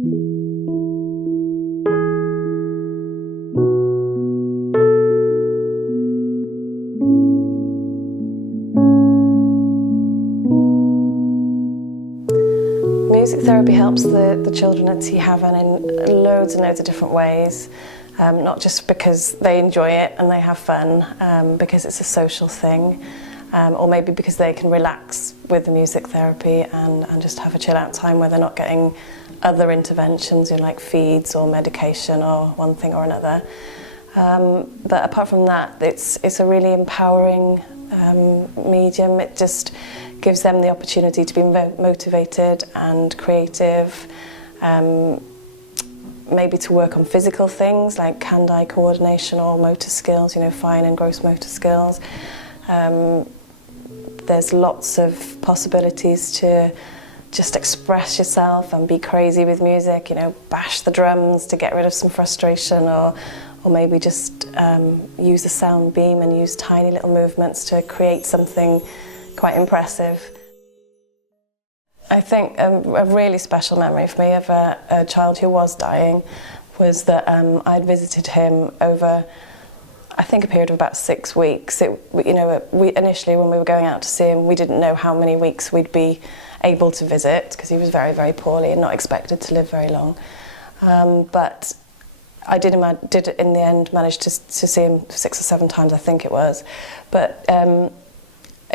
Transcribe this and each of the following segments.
Music therapy helps the children at Tŷ Hafan in loads and loads of different ways, not just because they enjoy it and they have fun, because it's a social thing, or maybe because they can relax with the music therapy and just have a chill out time where they're not getting other interventions, like feeds or medication or one thing or another. But apart from that, it's a really empowering medium. It just gives them the opportunity to be motivated and creative, maybe to work on physical things like hand-eye coordination or motor skills, fine and gross motor skills. There's lots of possibilities to just express yourself and be crazy with music, bash the drums to get rid of some frustration, or maybe just use a sound beam and use tiny little movements to create something quite impressive. I think a really special memory for me of a child who was dying was that I'd visited him over, I think, a period of about 6 weeks. We initially, when we were going out to see him, we didn't know how many weeks we'd be able to visit because he was very, very poorly and not expected to live very long. But I did in the end manage to see him 6 or 7 times, I think it was. But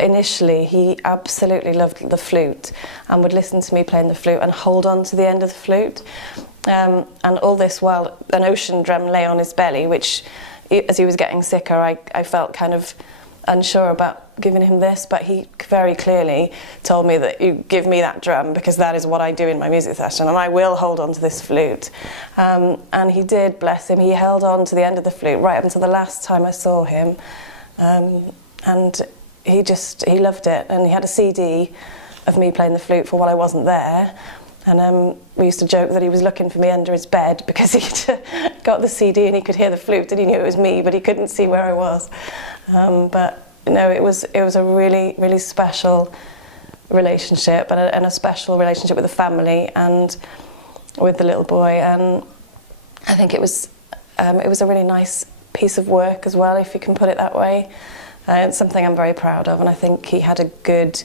initially, he absolutely loved the flute and would listen to me playing the flute and hold on to the end of the flute. And all this while an ocean drum lay on his belly, which, as he was getting sicker, I felt kind of unsure about giving him this, but he very clearly told me that you give me that drum because that is what I do in my music session and I will hold on to this flute. And he did, bless him. He held on to the end of the flute right up until the last time I saw him. And he loved it, and he had a CD of me playing the flute for while I wasn't there, and we used to joke that he was looking for me under his bed because he'd got the CD and he could hear the flute and he knew it was me, but he couldn't see where I was. But no, it was a really, really special relationship, and a special relationship with the family and with the little boy, and I think it was a really nice piece of work as well, if you can put it that way. It's something I'm very proud of, and I think he had a good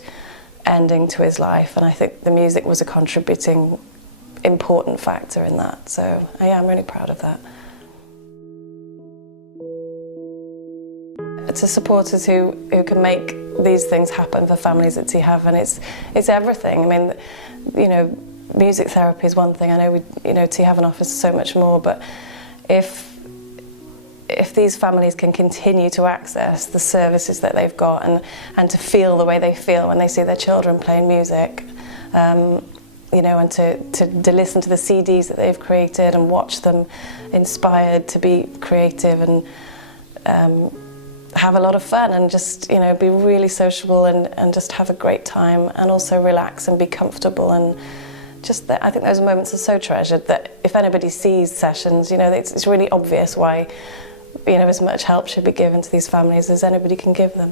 ending to his life, and I think the music was a contributing important factor in that. So yeah, I'm really proud of that. To supporters who can make these things happen for families at Tŷ Hafan, it's everything. I mean, music therapy is one thing. I know Tŷ Hafan offers so much more, but if these families can continue to access the services that they've got and to feel the way they feel when they see their children playing music, and to listen to the CDs that they've created and watch them inspired to be creative and have a lot of fun and just be really sociable and just have a great time and also relax and be comfortable, and just that, I think those moments are so treasured that if anybody sees sessions, it's really obvious why as much help should be given to these families as anybody can give them.